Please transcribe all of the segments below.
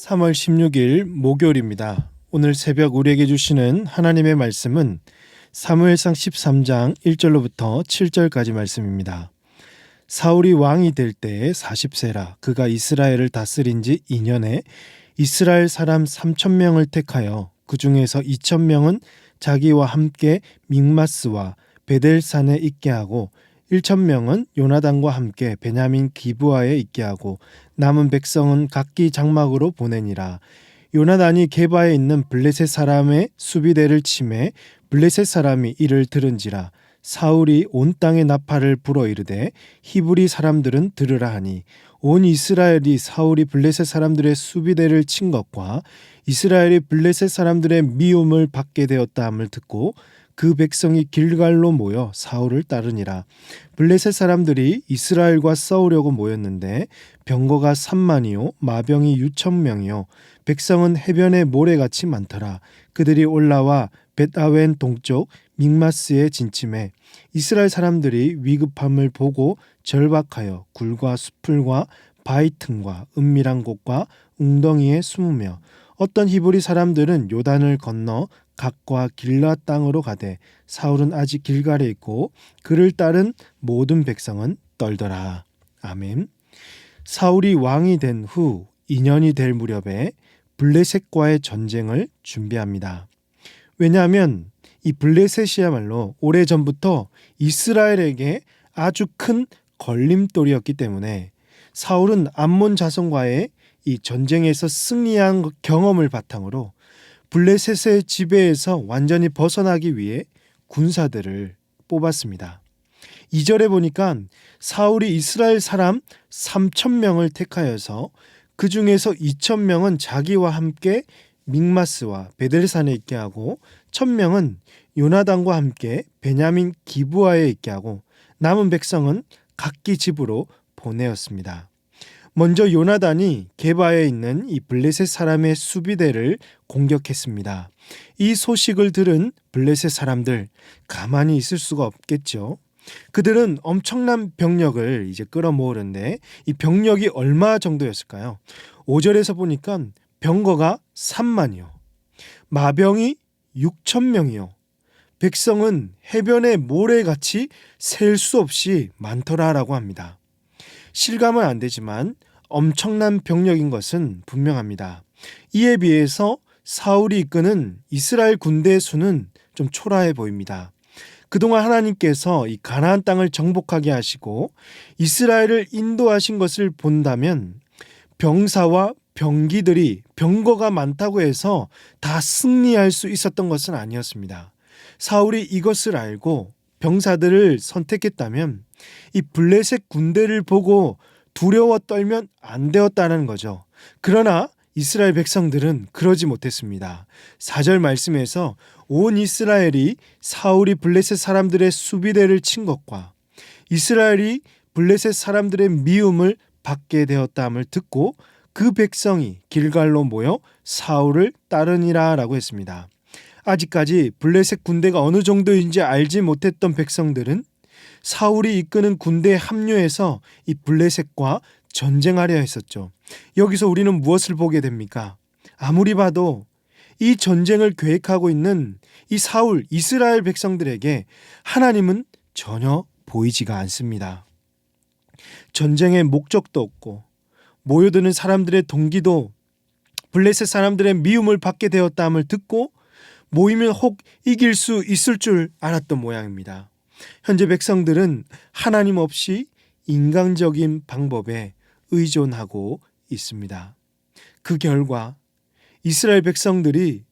3월 16일 목요일입니다. 오늘 새벽 우리에게 주시는 하나님의 말씀은 사무엘상 13장 1절로부터 7절까지 말씀입니다. 사울이 왕이 될 때에 40세라 그가 이스라엘을 다스린 지 2년에 이스라엘 사람 3,000명을 택하여 그 중에서 2,000명은 자기와 함께 믹마스와 베델산에 있게 하고 1,000명은 요나단과 함께 베냐민 기브아에 있게 하고 남은 백성은 각기 장막으로 보내니라. 요나단이 게바에 있는 블레셋 사람의 수비대를 치매 블레셋 사람이 이를 들은지라. 사울이 온 땅에 나팔을 불어 이르되 히브리 사람들은 들으라 하니 온 이스라엘이 사울이 블레셋 사람들의 수비대를 친 것과 이스라엘이 블레셋 사람들의 미움을 받게 되었다 함을 듣고 그 백성이 길갈로 모여 사울을 따르니라. 블레셋 사람들이 이스라엘과 싸우려고 모였는데 병거가 3만이요 마병이 6,000명이요 백성은 해변의 모래같이 많더라. 그들이 올라와 벳아웬 동쪽 믹마스에 진침해 이스라엘 사람들이 위급함을 보고 절박하여 굴과 수풀과 바위 틈과 은밀한 곳과 웅덩이에 숨으며 어떤 히브리 사람들은 요단을 건너 각과 길앗 땅으로 가되 사울은 아직 길갈에 있고 그를 따른 모든 백성은 떨더라. 아멘. 사울이 왕이 된 후 2년이 될 무렵에 블레셋과의 전쟁을 준비합니다. 왜냐하면 이 블레셋이야말로 오래전부터 이스라엘에게 아주 큰 걸림돌이었기 때문에 사울은 암몬 자손과의 이 전쟁에서 승리한 경험을 바탕으로 블레셋의 지배에서 완전히 벗어나기 위해 군사들을 뽑았습니다. 2절에 보니까 사울이 이스라엘 사람 3,000명을 택하여서 그 중에서 2,000명은 자기와 함께 믹마스와 베델산에 있게 하고 1,000명은 요나단과 함께 베냐민 기브아에 있게 하고 남은 백성은 각기 집으로 보내었습니다. 먼저 요나단이 게바에 있는 이 블레셋 사람의 수비대를 공격했습니다. 이 소식을 들은 블레셋 사람들 가만히 있을 수가 없겠죠. 그들은 엄청난 병력을 이제 끌어모으는데 이 병력이 얼마 정도였을까요? 5절에서 보니까 병거가 3만이요. 마병이 6,000명이요. 백성은 해변의 모래같이 셀 수 없이 많더라라고 합니다. 실감은 안 되지만 엄청난 병력인 것은 분명합니다. 이에 비해서 사울이 이끄는 이스라엘 군대의 수는 좀 초라해 보입니다. 그동안 하나님께서 이 가나안 땅을 정복하게 하시고 이스라엘을 인도하신 것을 본다면 병사와 병기들이 병거가 많다고 해서 다 승리할 수 있었던 것은 아니었습니다. 사울이 이것을 알고 병사들을 선택했다면 이 블레셋 군대를 보고 두려워 떨면 안 되었다는 거죠. 그러나 이스라엘 백성들은 그러지 못했습니다. 4절 말씀에서 온 이스라엘이 사울이 블레셋 사람들의 수비대를 친 것과 이스라엘이 블레셋 사람들의 미움을 받게 되었다함을 듣고 그 백성이 길갈로 모여 사울을 따르니라 라고 했습니다. 아직까지 블레셋 군대가 어느 정도인지 알지 못했던 백성들은 사울이 이끄는 군대에 합류해서 이 블레셋과 전쟁하려 했었죠. 여기서 우리는 무엇을 보게 됩니까? 아무리 봐도 이 전쟁을 계획하고 있는 이 사울 이스라엘 백성들에게 하나님은 전혀 보이지가 않습니다. 전쟁의 목적도 없고 모여드는 사람들의 동기도 블레셋 사람들의 미움을 받게 되었다함을 듣고 모이면 혹 이길 수 있을 줄 알았던 모양입니다. 현재 백성들은 하나님 없이 인간적인 방법에 의존하고 있습니다. 그 결과 이스라엘 백성들이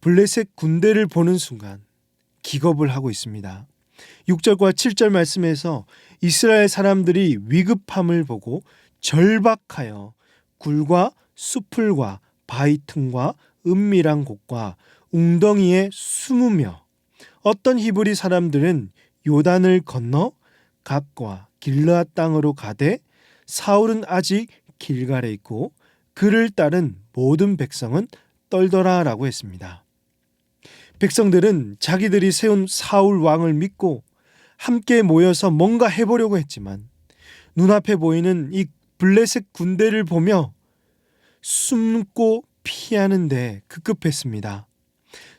블레셋 군대를 보는 순간 기겁을 하고 있습니다. 6절과 7절 말씀에서 이스라엘 사람들이 위급함을 보고 절박하여 굴과 수풀과 바위 틈과 은밀한 곳과 웅덩이에 숨으며 어떤 히브리 사람들은 요단을 건너 각과 길르앗 땅으로 가되 사울은 아직 길갈에 있고 그를 따른 모든 백성은 떨더라라고 했습니다. 백성들은 자기들이 세운 사울 왕을 믿고 함께 모여서 뭔가 해보려고 했지만 눈앞에 보이는 이 블레셋 군대를 보며 숨고 피하는데 급급했습니다.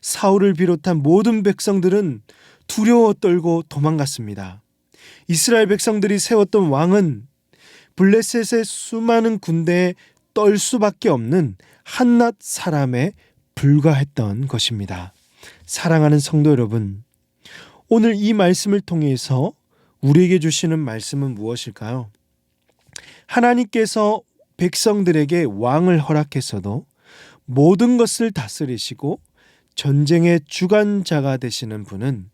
사울을 비롯한 모든 백성들은 두려워 떨고 도망갔습니다. 이스라엘 백성들이 세웠던 왕은 블레셋의 수많은 군대에 떨 수밖에 없는 한낱 사람에 불과했던 것입니다. 사랑하는 성도 여러분, 오늘 이 말씀을 통해서 우리에게 주시는 말씀은 무엇일까요? 하나님께서 백성들에게 왕을 허락했어도 모든 것을 다스리시고 전쟁의 주관자가 되시는 분은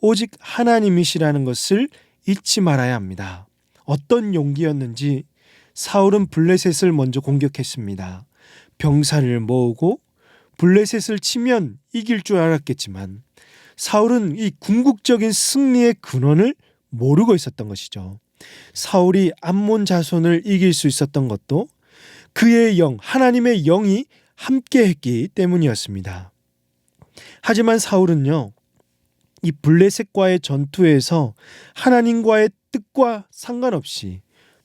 오직 하나님이시라는 것을 잊지 말아야 합니다. 어떤 용기였는지 사울은 블레셋을 먼저 공격했습니다. 병사를 모으고 블레셋을 치면 이길 줄 알았겠지만 사울은 이 궁극적인 승리의 근원을 모르고 있었던 것이죠. 사울이 암몬 자손을 이길 수 있었던 것도 그의 영, 하나님의 영이 함께했기 때문이었습니다. 하지만 사울은요, 이 블레셋과의 전투에서 하나님과의 뜻과 상관없이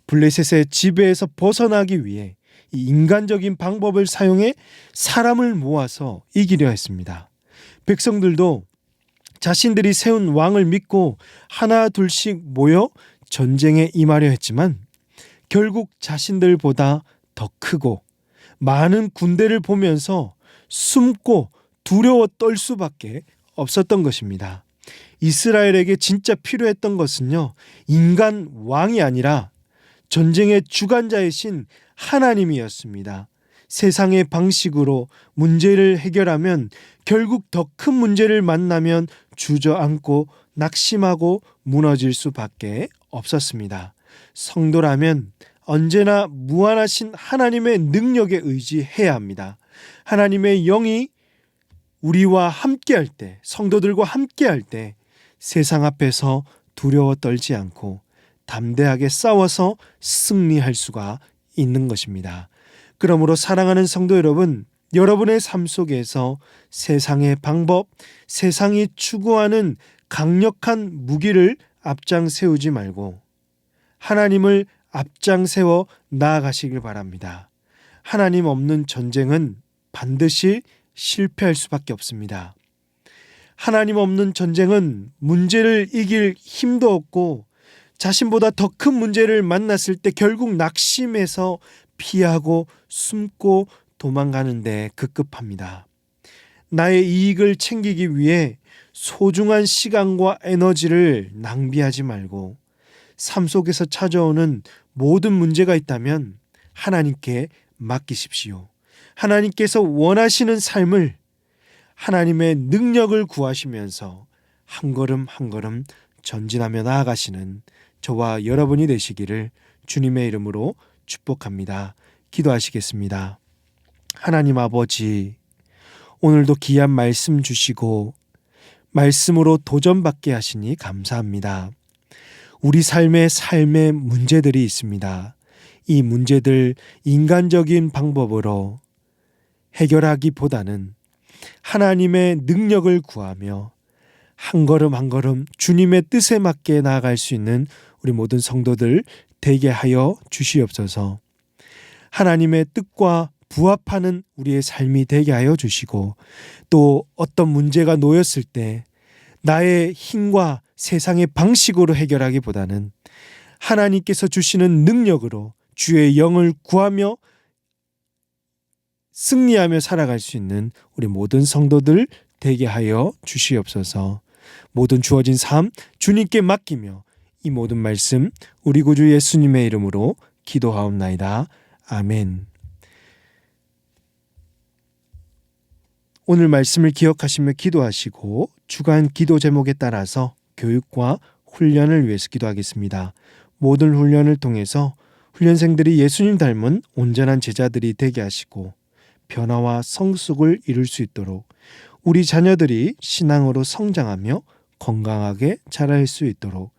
블레셋의 지배에서 벗어나기 위해 이 인간적인 방법을 사용해 사람을 모아서 이기려 했습니다. 백성들도 자신들이 세운 왕을 믿고 하나 둘씩 모여 전쟁에 임하려 했지만 결국 자신들보다 더 크고 많은 군대를 보면서 숨고 두려워 떨 수밖에 없었던 것입니다. 이스라엘에게 진짜 필요했던 것은요, 인간 왕이 아니라 전쟁의 주관자이신 하나님이었습니다. 세상의 방식으로 문제를 해결하면 결국 더 큰 문제를 만나면 주저앉고 낙심하고 무너질 수밖에 없었습니다. 성도라면 언제나 무한하신 하나님의 능력에 의지해야 합니다. 하나님의 영이 우리와 함께할 때, 성도들과 함께할 때 세상 앞에서 두려워 떨지 않고 담대하게 싸워서 승리할 수가 있는 것입니다. 그러므로 사랑하는 성도 여러분, 여러분의 삶 속에서 세상의 방법, 세상이 추구하는 강력한 무기를 앞장 세우지 말고 하나님을 앞장 세워 나아가시길 바랍니다. 하나님 없는 전쟁은 반드시 실패할 수밖에 없습니다. 하나님 없는 전쟁은 문제를 이길 힘도 없고 자신보다 더 큰 문제를 만났을 때 결국 낙심해서 피하고 숨고 도망가는 데 급급합니다. 나의 이익을 챙기기 위해 소중한 시간과 에너지를 낭비하지 말고 삶 속에서 찾아오는 모든 문제가 있다면 하나님께 맡기십시오. 하나님께서 원하시는 삶을 하나님의 능력을 구하시면서 한 걸음 한 걸음 전진하며 나아가시는 저와 여러분이 되시기를 주님의 이름으로 축복합니다. 기도하시겠습니다. 하나님 아버지, 오늘도 귀한 말씀 주시고 말씀으로 도전받게 하시니 감사합니다. 우리 삶의 문제들이 있습니다. 이 문제들 인간적인 방법으로 해결하기보다는 하나님의 능력을 구하며 한 걸음 한 걸음 주님의 뜻에 맞게 나아갈 수 있는 우리 모든 성도들 되게 하여 주시옵소서. 하나님의 뜻과 부합하는 우리의 삶이 되게 하여 주시고 또 어떤 문제가 놓였을 때 나의 힘과 세상의 방식으로 해결하기보다는 하나님께서 주시는 능력으로 주의 영을 구하며 승리하며 살아갈 수 있는 우리 모든 성도들 되게 하여 주시옵소서. 모든 주어진 삶 주님께 맡기며 이 모든 말씀 우리 구주 예수님의 이름으로 기도하옵나이다. 아멘. 오늘 말씀을 기억하시며 기도하시고 주간 기도 제목에 따라서 교육과 훈련을 위해서 기도하겠습니다. 모든 훈련을 통해서 훈련생들이 예수님 닮은 온전한 제자들이 되게 하시고 변화와 성숙을 이룰 수 있도록 우리 자녀들이 신앙으로 성장하며 건강하게 자랄 수 있도록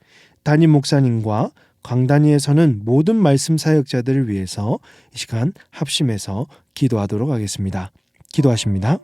담임 목사님과 강단위에서는 모든 말씀 사역자들을 위해서 이 시간 합심해서 기도하도록 하겠습니다. 기도하십니다.